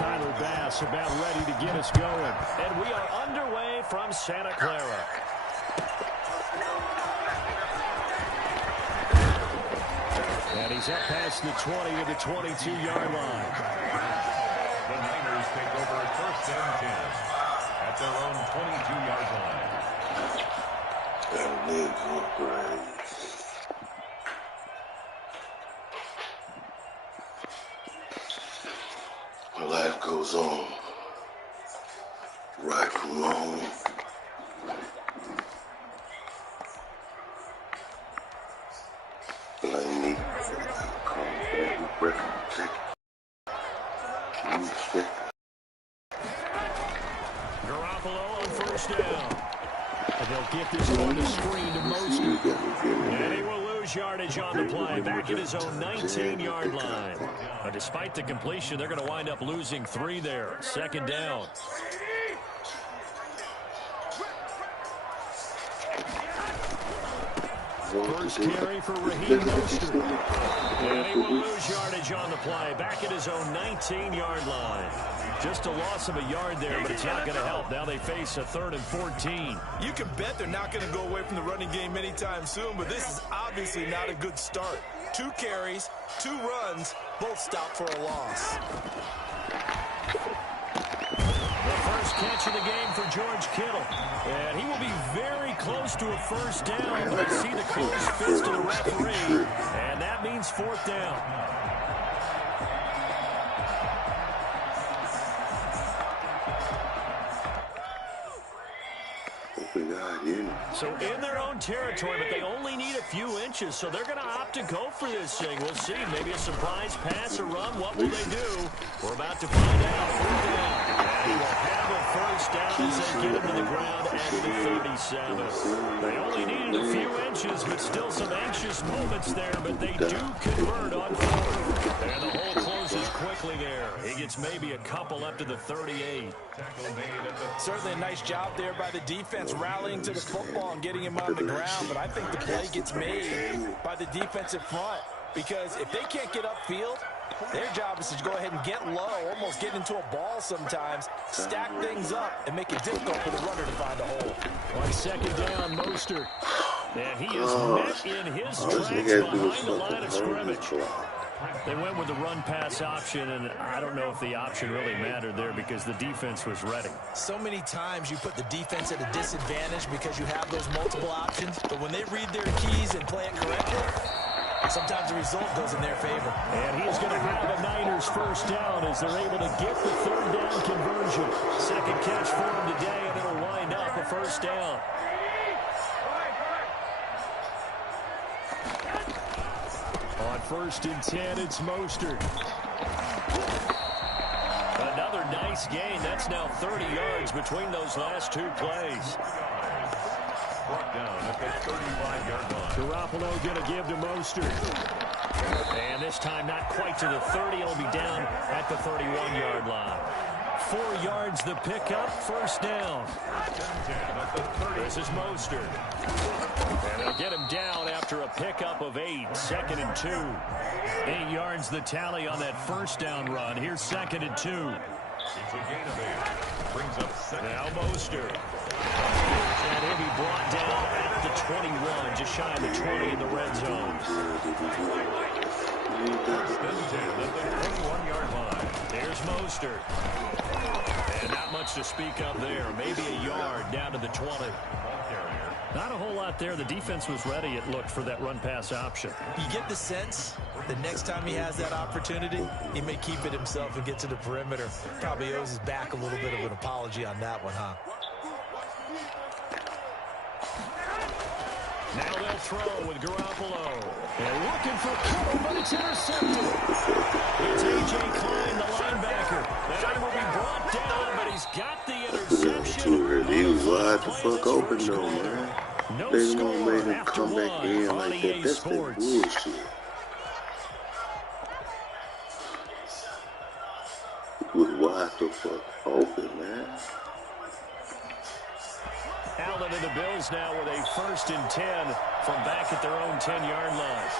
Tyler Bass about ready to get us going. And we are underway from Santa Clara. And he's up past the 20 to the 22-yard line. The Niners take over at 1st and 10 at their own 22-yard line. That nigga go crazy. Life goes on. Right from wrong. Blame me. Call me record check. Garoppolo on 1st down. And they'll get this on the screen to Mostert. And he will lose yardage on the play. Back at his own 19-yard line. Despite the completion, they're going to wind up losing 3 there. 2nd down. First carry for Raheem Mostert. And he will lose yardage on the play. Back at his own 19-yard line. Just a loss of a yard there, but it's not going to help. Now they face a 3rd and 14. You can bet they're not going to go away from the running game anytime soon, but this is obviously not a good start. 2 carries, 2 runs, both stopped for a loss. The first catch of the game for George Kittle. And he will be very close to a 1st down. But I see the closed fist of the referee. And that means 4th down. So in their own territory, but they only need a few inches, so they're going to opt to go for this thing. We'll see. Maybe a surprise pass or run. What will they do? We're about to find out. 4th down. And he will have a 1st down as they get him to the ground at the 37. They only needed a few inches, but still some anxious moments there, but they do convert on 4th. And the hole closes quickly there. He gets maybe a couple up to the 38. Certainly a nice job there by the defense rallying to the football and getting him on the ground, but I think the play gets made by the defensive front because if they can't get upfield, their job is to go ahead and get low, almost get into a ball sometimes, stack things up, and make it difficult for the runner to find a hole. On 2nd down, Mostert. And he is met in his tracks behind the line of scrimmage. They went with the run-pass option, and I don't know if the option really mattered there because the defense was ready. So many times you put the defense at a disadvantage because you have those multiple options, but when they read their keys and play it correctly, sometimes the result goes in their favor. And he is going to have a Niners 1st down as they're able to get the 3rd down conversion. 2nd catch for him today, and it'll wind up a 1st down. On 1st and 10, it's Mostert. Another nice gain. That's now 30 yards between those last 2 plays. Brought down at the 35-yard line. Garoppolo going to give to Mostert. And this time not quite to the 30. It'll be down at the 31-yard line. 4 yards the pickup. 1st down. This is Mostert. And they'll get him down after a pickup of 8. 2nd and 2. 8 yards the tally on that 1st down run. Here's 2nd and 2. It's a gain of 8. Brings up 2nd. Now Mostert. And he'll be brought down at the 21, just shy of the 20 in the red zone. 1st and 10 at the 21-yard line. There's Mostert. And not much to speak of there. Maybe a yard down to the 20. Not a whole lot there. The defense was ready, it looked, for that run-pass option. You get the sense the next time he has that opportunity, he may keep it himself and get to the perimeter. Probably owes his back a little bit of an apology on that one, huh? Now they'll throw with Garoppolo. They're looking for Kittle, but it's intercepted. It's A.J. Klein, the linebacker. That will be brought down, but he's got the interception. He was wide the fuck open though, man. No They score gonna make him after come back in one like on that. EA That's that Sports. bullshit. He was wide the fuck open, man. Allen and the Bills now with a 1st and 10 from back at their own 10-yard line.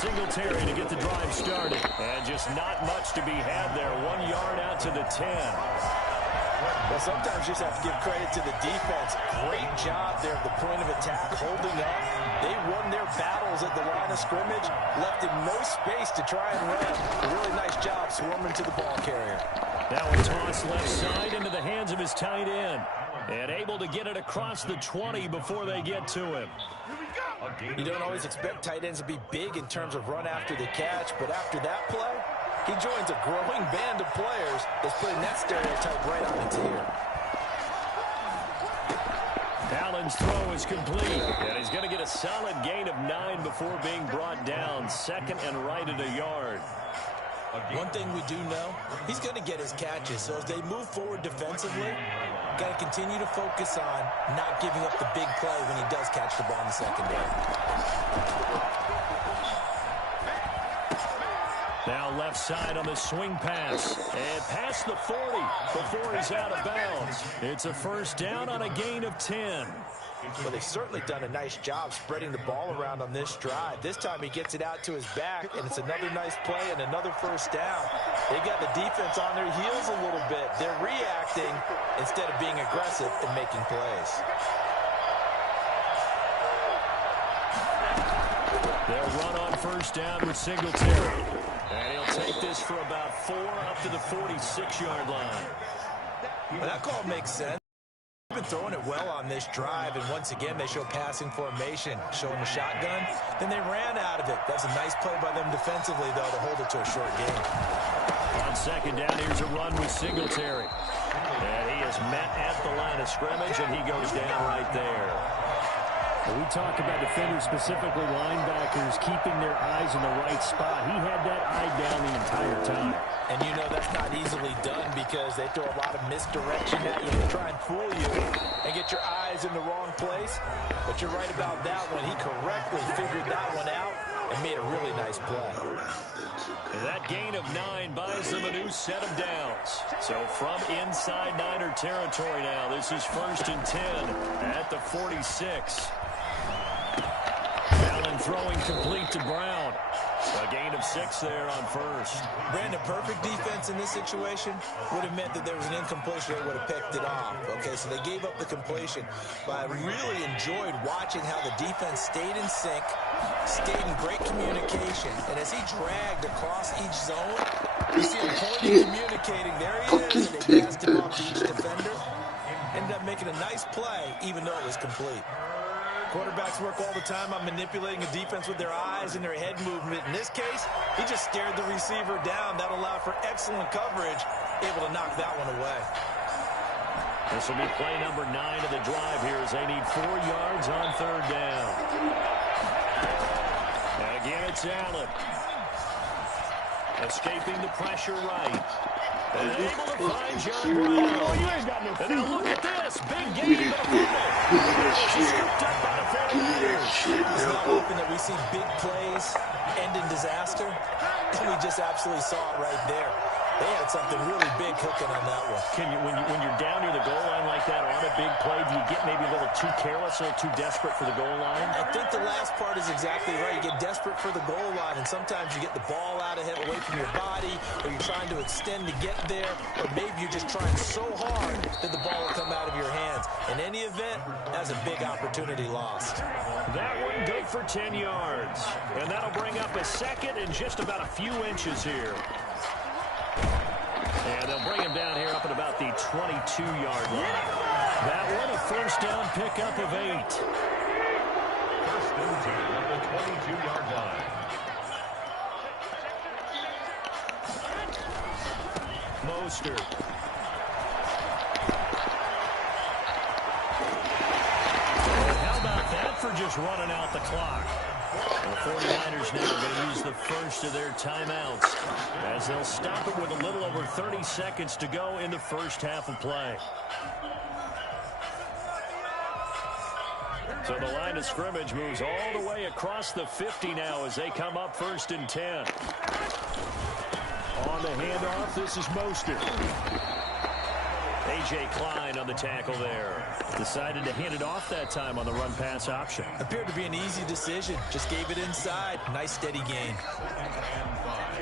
Singletary to get the drive started. And just not much to be had there. 1 yard out to the 10. Well, sometimes you just have to give credit to the defense. Great job there at the point of attack, holding up. They won their battles at the line of scrimmage, left him no space to try and run. A really nice job swarming to the ball carrier. Now a toss left side into the hands of his tight end. And able to get it across the 20 before they get to him. You don't always expect tight ends to be big in terms of run after the catch, but after that play, he joins a growing band of players that's putting that stereotype right on its ear. Allen's throw is complete, and he's going to get a solid gain of 9 before being brought down. Second and right at a yard. One thing we do know, he's going to get his catches. So as they move forward defensively, got to continue to focus on not giving up the big play when he does catch the ball in the secondary. Now left side on the swing pass. And past the 40 before he's out of bounds. It's a first down on a gain of 10. Well, they've certainly done a nice job spreading the ball around on this drive. This time he gets it out to his back, and it's another nice play and another first down. They got the defense on their heels a little bit. They're reacting instead of being aggressive and making plays. They'll run on first down with Singletary. And he'll take this for about 4 up to the 46-yard line. Well, that call makes sense. They've been throwing it well on this drive, and once again they show passing formation, showing the shotgun. Then they ran out of it. That's a nice play by them defensively, though, to hold it to a short game. On second down, here's a run with Singletary. And he is met at the line of scrimmage, and he goes down right there. We talk about defenders, specifically linebackers, keeping their eyes in the right spot. He had that eye down the entire time. And you know that's not easily done because they throw a lot of misdirection at you to try and fool you and get your eyes in the wrong place. But you're right about that one. He correctly figured that one out and made a really nice play. And that gain of 9 buys them a new set of downs. So from inside Niner territory now, this is first and 10 at the 46. Allen throwing complete to Brown. A gain of 6 there on first. Brandon, perfect defense in this situation would have meant that there was an incompletion. They would have picked it off. Okay, so they gave up the completion. But I really enjoyed watching how the defense stayed in sync, stayed in great communication. And as he dragged across each zone, you see him pointing, communicating. There he is. And they passed him off to each defender. Ended up making a nice play, even though it was complete. Quarterbacks work all the time on manipulating a defense with their eyes and their head movement. In this case, he just stared the receiver down. That allowed for excellent coverage, able to knock that one away. This will be play number 9 of the drive here as they need 4 yards on third down. And again, it's Allen. Escaping the pressure right. And able to find John Brown. Oh, you ain't got no feet. And now look at this. Big game. Scooped up by the 49ers. It's not often that we see big plays end in disaster. And we just absolutely saw it right there. They had something really big cooking on that one. Can you, when you're down near the goal line like that on a big play, do you get maybe a little too careless, a little too desperate for the goal line? I think the last part is exactly right. You get desperate for the goal line, and sometimes you get the ball out of it, away from your body, or you're trying to extend to get there, or maybe you're just trying so hard that the ball will come out of your hands. In any event, that's a big opportunity lost. That one good for 10 yards. And that'll bring up a second and just about a few inches here. And they'll bring him down here up at about the 22-yard line. That one, a first down pickup of 8. First and 10 at the 22-yard line. Mostert. And how about that for just running out the clock? The 49ers now are going to use the first of their timeouts as they'll stop it with a little over 30 seconds to go in the first half of play. So the line of scrimmage moves all the way across the 50 now as they come up first and 10. On the handoff, this is Mostert. A.J. Klein on the tackle there. Decided to hand it off that time on the run-pass option. Appeared to be an easy decision. Just gave it inside. Nice, steady gain. And 5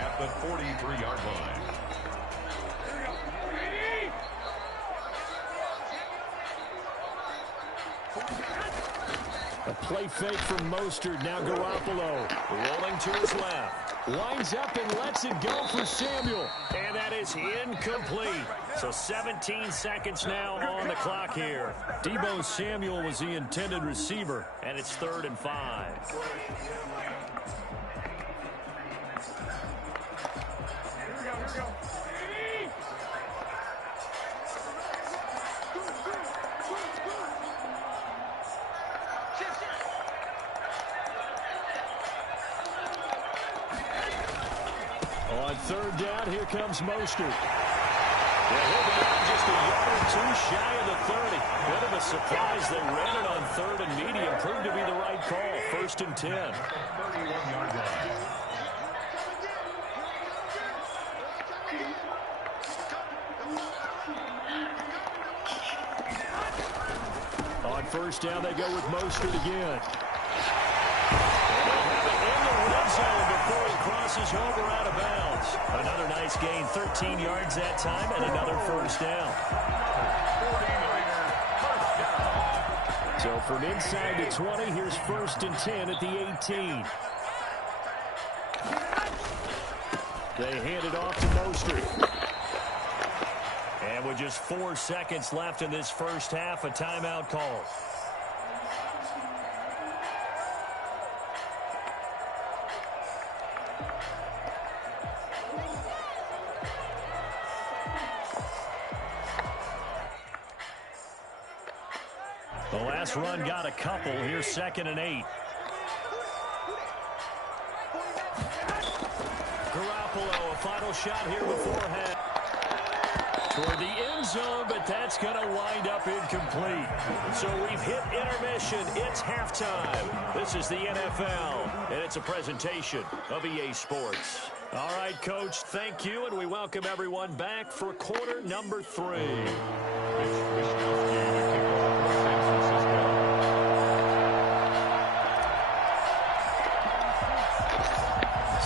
at the 43-yard line. A play fake from Mostert. Now Garoppolo Rolling to his left. lines up and lets it go for Samuel. And that is incomplete. So 17 seconds now on the clock here. Deebo Samuel was the intended receiver. And it's 3rd and 5. On 3rd down, here comes Mostert. Well, he'll be out just a yard or two shy of the 30. Bit of a surprise. They ran it on 3rd and medium. Proved to be the right call. 1st and 10. 31-yard line. On 1st down, they go with Mostert again. In the red zone before he crosses over out of bounds. Another nice gain, 13 yards that time, and another 1st down. So from inside the 20, here's 1st and 10 at the 18. They hand it off to Mostert. And with just 4 seconds left in this first half, a timeout call. The last run got a couple. Here's 2nd and 8. Garoppolo, a final shot here before half. Toward the end zone, but that's going to wind up incomplete. So we've hit intermission. It's halftime. This is the NFL, and it's a presentation of EA Sports. All right, Coach, thank you, and we welcome everyone back for quarter number 3.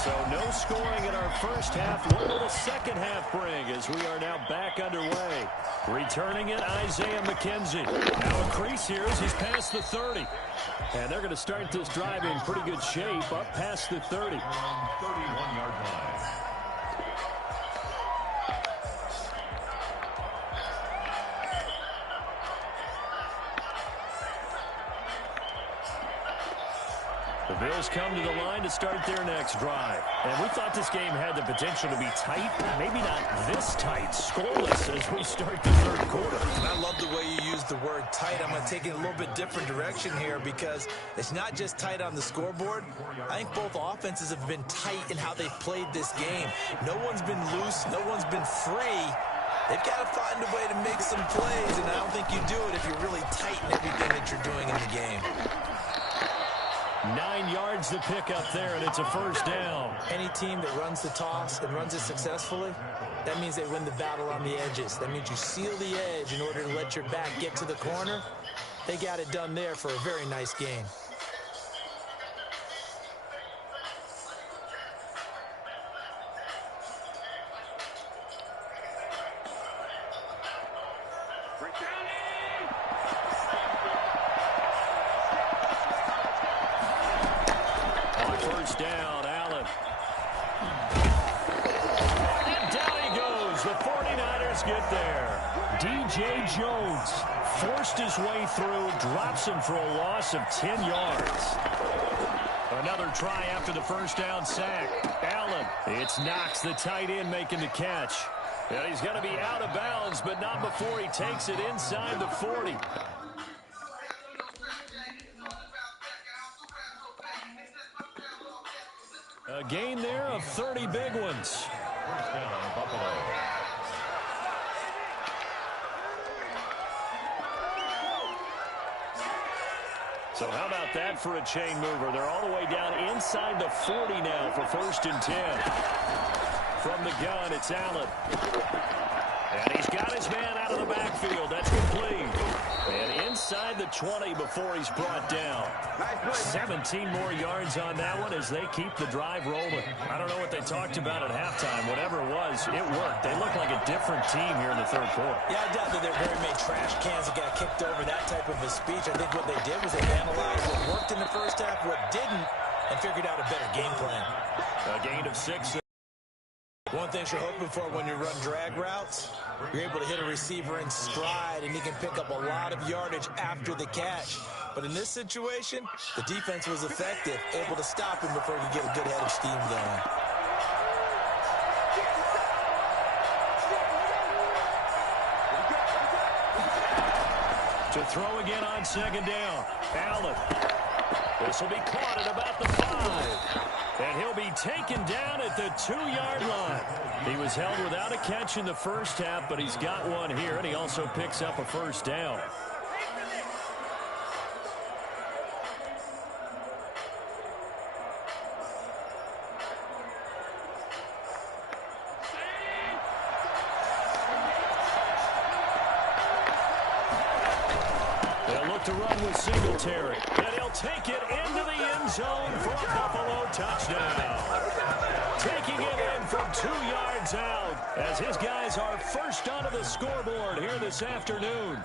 So no scoring in our first half. What will the second half bring as we are now back underway? Returning it, Isaiah McKenzie. Now a crease here as he's past the 30. And they're going to start this drive in pretty good shape up past the 30. 31-yard line. The Bills come to the line to start their next drive. And we thought this game had the potential to be tight. Maybe not this tight. Scoreless as we start the 3rd quarter. And I love the way you use the word tight. I'm going to take it a little bit different direction here because it's not just tight on the scoreboard. I think both offenses have been tight in how they've played this game. No one's been loose. No one's been free. They've got to find a way to make some plays, and I don't think you do it if you're really tight in everything that you're doing in the game. 9 yards to pick up there, and it's a 1st down. Any team that runs the toss and runs it successfully, that means they win the battle on the edges. That means you seal the edge in order to let your back get to the corner. They got it done there for a very nice gain. Down, Allen. And down he goes. The 49ers get there. DJ Jones forced his way through, drops him for a loss of 10 yards. Another try after the 1st down sack. Allen. It's Knox, the tight end, making the catch. And he's going to be out of bounds, but not before he takes it inside the 40. A gain there of 30 big ones. 1st down, Buffalo. So how about that for a chain mover? They're all the way down inside the 40 now for 1st and 10. From the gun, it's Allen. And he's got his man out of the backfield. That's complete. And inside the 20 before he's brought down. 17 more yards on that one as they keep the drive rolling. I don't know what they talked about at halftime. Whatever it was, it worked. They look like a different team here in the third quarter. Yeah, I doubt that they're very many trash cans that got kicked over, that type of a speech. I think what they did was they analyzed what worked in the first half, what didn't, and figured out a better game plan. A gain of 6. One thing you're hoping for when you run drag routes, you're able to hit a receiver in stride, and he can pick up a lot of yardage after the catch. But in this situation, the defense was effective, able to stop him before he could get a good head of steam going. To throw again on second down. Allen. This will be caught at about the 5. And he'll be taken down at the 2-yard line. He was held without a catch in the first half, but he's got one here, and he also picks up a first down. They'll look to run with Singletary, and he'll take it into the end zone for a Buffalo touchdown. Taking it in from 2 yards out as his guys are first onto the scoreboard here this afternoon.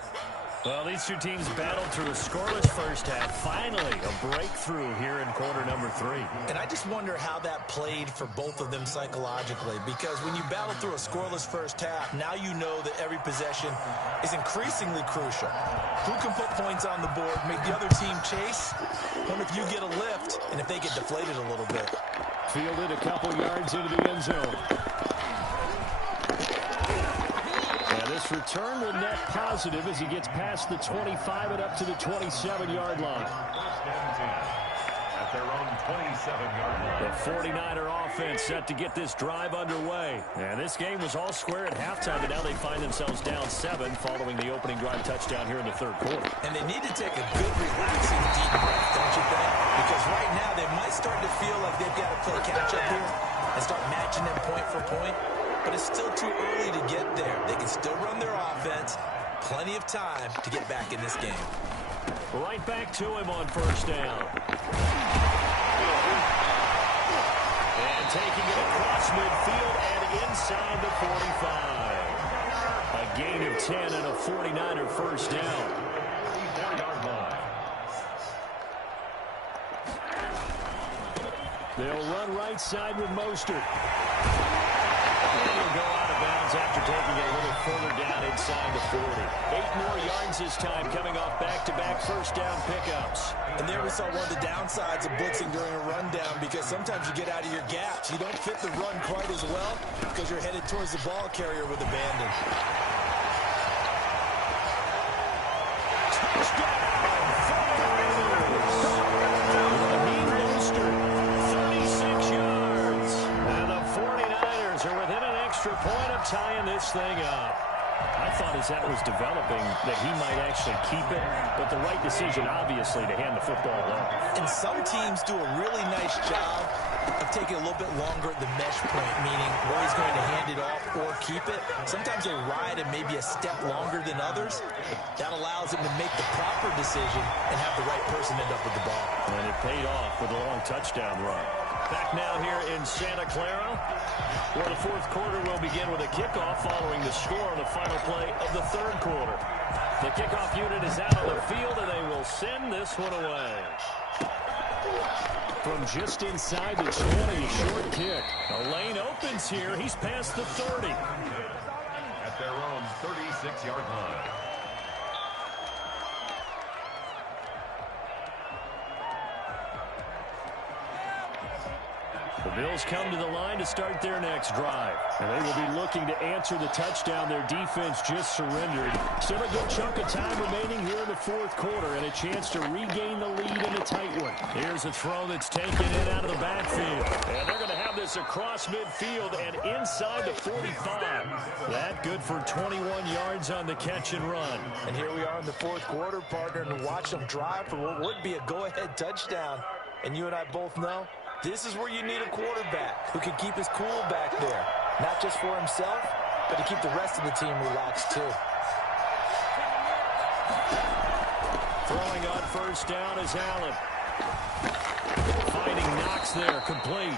Well, these two teams battled through a scoreless first half. Finally, a breakthrough here in quarter number 3. And I just wonder how that played for both of them psychologically, because when you battle through a scoreless first half, now you know that every possession is increasingly crucial. Who can put points on the board, make the other team chase? Wonder if you get a lift and if they get deflated a little bit. Fielded a couple yards into the end zone. And this return will net positive as he gets past the 25 and up to the 27-yard line. At their own 27-yard line. The 49er offense set to get this drive underway. And this game was all square at halftime, but now they find themselves down 7 following the opening drive touchdown here in the third quarter. And they need to take a good, relaxing, deep breath, don't you think? Because right now they might start to feel like they've got to play catch-up here and start matching them point for point. But it's still too early to get there. They can still run their offense. Plenty of time to get back in this game. Right back to him on first down. And taking it across midfield and inside the 45. A gain of 10 and a 49er first down. 34-yard line. They'll run right side with Mostert. And he'll go out of bounds after taking it a little further down inside the 40. 8 more yards this time coming off back-to-back first down pickups. And there we saw one of the downsides of blitzing during a rundown, because sometimes you get out of your gaps. You don't fit the run quite as well because you're headed towards the ball carrier with abandon. Touchdown! Raheem Mostert, 36 yards. And the 49ers are within an extra point of tying this thing up. I thought as that was developing that he might actually keep it, but the right decision, obviously, to hand the football off. And some teams do a really nice job of taking a little bit longer at the mesh point, meaning where he's going to hand it off or keep it. Sometimes they ride it maybe a step longer than others. That allows him to make the proper decision and have the right person end up with the ball. And it paid off with a long touchdown run. Back now here in Santa Clara, where the fourth quarter will begin with a kickoff following the score on the final play of the third quarter. The kickoff unit is out on the field, and they will send this one away. From just inside the 20, short kick. The lane opens here. He's past the 30. At their own 36-yard line. The Bills come to the line to start their next drive. And they will be looking to answer the touchdown their defense just surrendered. Still a good chunk of time remaining here in the fourth quarter and a chance to regain the lead in a tight one. Here's a throw that's taken in out of the backfield. And they're going to have this across midfield and inside the 45. That good for 21 yards on the catch and run. And here we are in the fourth quarter, partner, and watch them drive for what would be a go-ahead touchdown. And you and I both know this is where you need a quarterback who can keep his cool back there, not just for himself, but to keep the rest of the team relaxed too. Throwing on first down is Allen. Finding Knox there, complete.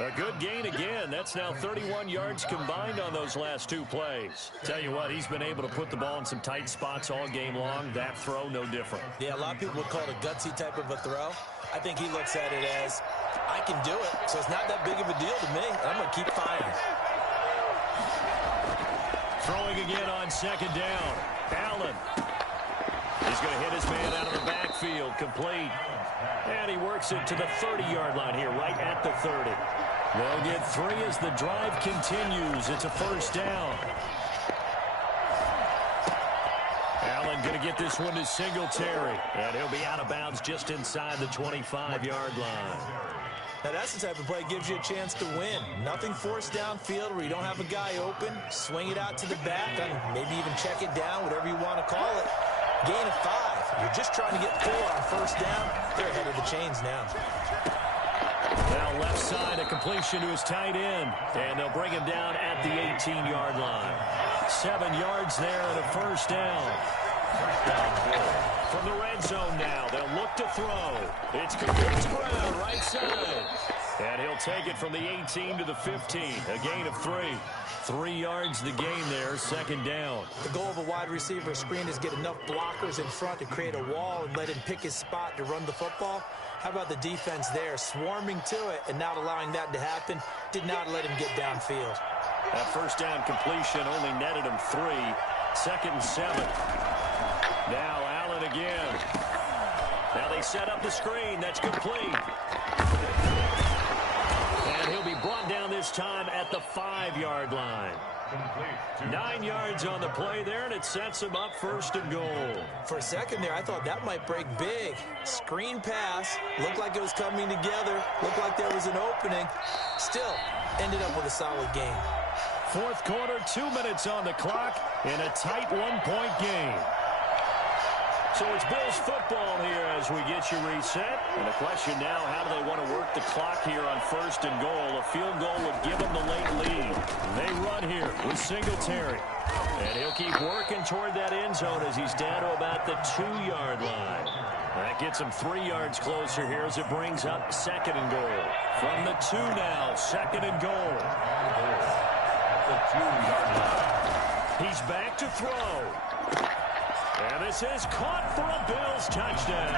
A good gain again. That's now 31 yards combined on those last two plays. Tell you what, he's been able to put the ball in some tight spots all game long. That throw, no different. Yeah, a lot of people would call it a gutsy type of a throw. I think he looks at it as, I can do it, so it's not that big of a deal to me. I'm going to keep firing. Throwing again on second down. Allen. He's going to hit his man out of the backfield, complete. And he works it to the 30-yard line here, right at the 30. They'll get 3 as the drive continues. It's a first down. Allen going to get this one to Singletary. And he'll be out of bounds just inside the 25-yard line. Now, that's the type of play that gives you a chance to win. Nothing forced downfield where you don't have a guy open. Swing it out to the back, and maybe even check it down, whatever you want to call it. Gain of 5. You're just trying to get 4 on first down. They're ahead of the chains now. Now left side, a completion to his tight end. And they'll bring him down at the 18-yard line. 7 yards there and a first down. From the red zone now, they'll look to throw. It's complete to ground, right side. And he'll take it from the 18 to the 15. A gain of 3. 3 yards the gain there, second down. The goal of a wide receiver screen is get enough blockers in front to create a wall and let him pick his spot to run the football. How about the defense there, swarming to it and not allowing that to happen? Did not let him get downfield. That first down completion only netted him 3. 2nd and 7. Now Allen again. Now they set up the screen. That's complete. And he'll be brought down this time at the 5-yard line. 9 yards on the play there, and it sets him up first and goal. For a second there, I thought that might break big. Screen pass. Looked like it was coming together. Looked like there was an opening. Still, ended up with a solid game. Fourth quarter, 2 minutes on the clock, in a tight 1-point game. So it's Bills football here as we get you reset. And the question now, how do they want to work the clock here on first and goal? A field goal would give them the late lead. They run here with Singletary. And he'll keep working toward that end zone as he's down to about the 2-yard line. That gets him 3 yards closer here as it brings up second and goal. From the 2 now, second and goal. The 2-yard line. He's back to throw. And this is caught for a Bills touchdown.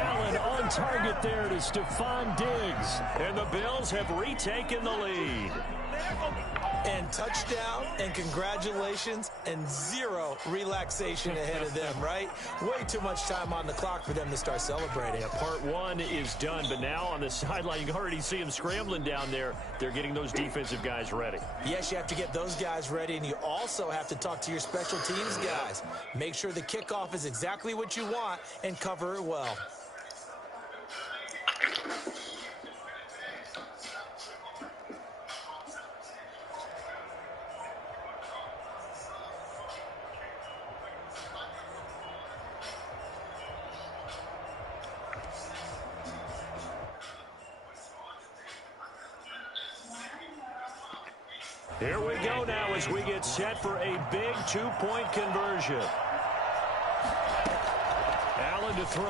Allen on target there to Stephon Diggs. And the Bills have retaken the lead. And touchdown, and congratulations, and 0 relaxation ahead of them, right? Way too much time on the clock for them to start celebrating. Yeah, part 1 is done, but now on the sideline, you can already see them scrambling down there. They're getting those defensive guys ready. Yes, you have to get those guys ready, and you also have to talk to your special teams guys. Make sure the kickoff is exactly what you want and cover it well. Here we go now as we get set for a big 2-point conversion. Allen to throw.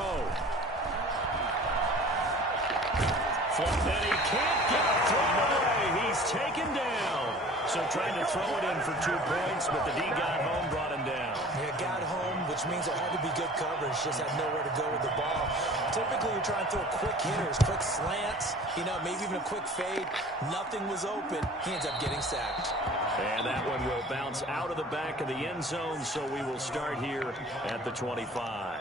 And he can't get a throw away. He's taken down. So trying to throw it in for 2 points, but the D got home, brought him down. Yeah, got home, which means there had to be good coverage. Just had nowhere to go with the ball. Typically, you're trying to throw quick hitters, quick slants, maybe even a quick fade. Nothing was open. He ends up getting sacked. And that one will bounce out of the back of the end zone, so we will start here at the 25.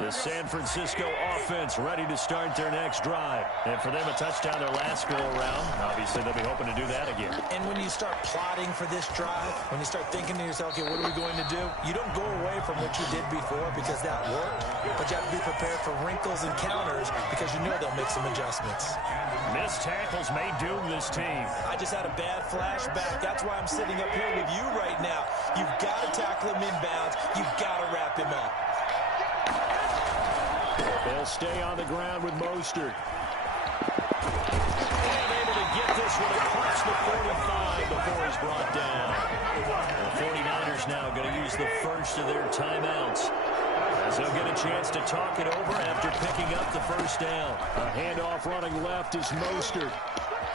The San Francisco offense ready to start their next drive. And for them, a touchdown their last go-around. Obviously, they'll be hoping to do that again. And when you start plotting for this drive, when you start thinking to yourself, okay, what are we going to do? You don't go away from what you did before because that worked. But you have to be prepared for wrinkles and counters because you know they'll make some adjustments. Missed tackles may doom this team. I just had a bad flashback. That's why I'm sitting up here with you right now. You've got to tackle him inbounds. You've got to wrap him up. They'll stay on the ground with Mostert. And able to get this one across the 45 before he's brought down. The 49ers now going to use the first of their timeouts, as they'll get a chance to talk it over after picking up the first down. A handoff running left is Mostert.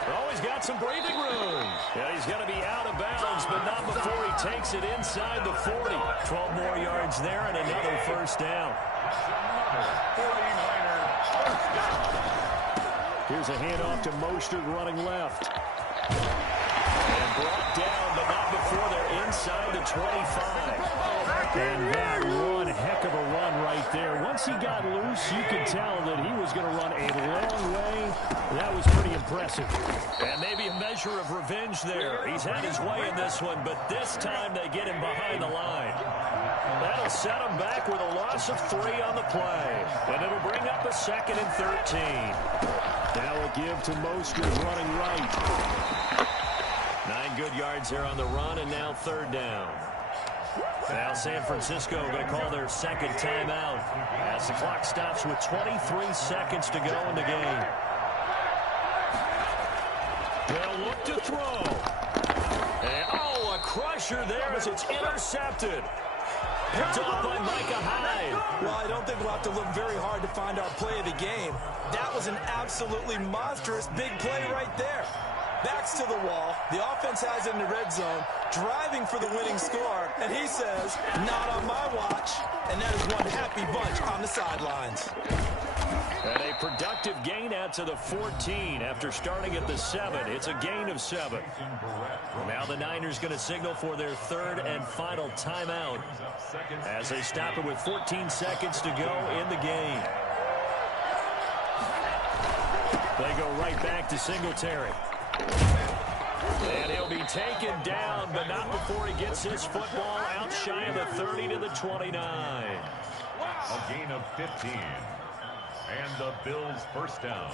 Oh, he's got some breathing room. Yeah, he's going to be out of bounds, but not before he takes it inside the 40. 12 more yards there and another first down. Here's a handoff to Mostert running left. And brought down, but not before they're inside the 25. And that one heck of a run right there. Once he got loose, you could tell that he was going to run a long way. That was pretty impressive. And maybe a measure of revenge there. He's had his way in this one, but this time they get him behind the line. That'll set him back with a loss of 3 on the play. And it'll bring up a 2nd and 13. Now a give to Mostert running right. 9 good yards there on the run, and now 3rd down. Now San Francisco going to call their second timeout as the clock stops with 23 seconds to go in the game. They'll look to throw. And, oh, a crusher there as it's intercepted. Picked up by Micah Hyde. Well, I don't think we'll have to look very hard to find our play of the game. That was an absolutely monstrous big play right there. Backs to the wall. The offense has it in the red zone, driving for the winning score, and he says, not on my watch. And that is one happy bunch on the sidelines. And a productive gain out to the 14 after starting at the 7. It's a gain of 7. Now the Niners going to signal for their 3rd and final timeout as they stop it with 14 seconds to go in the game. They go right back to Singletary. And he'll be taken down, but not before he gets his football out shy of the 30 to the 29. A gain of 15. And the Bills' first down.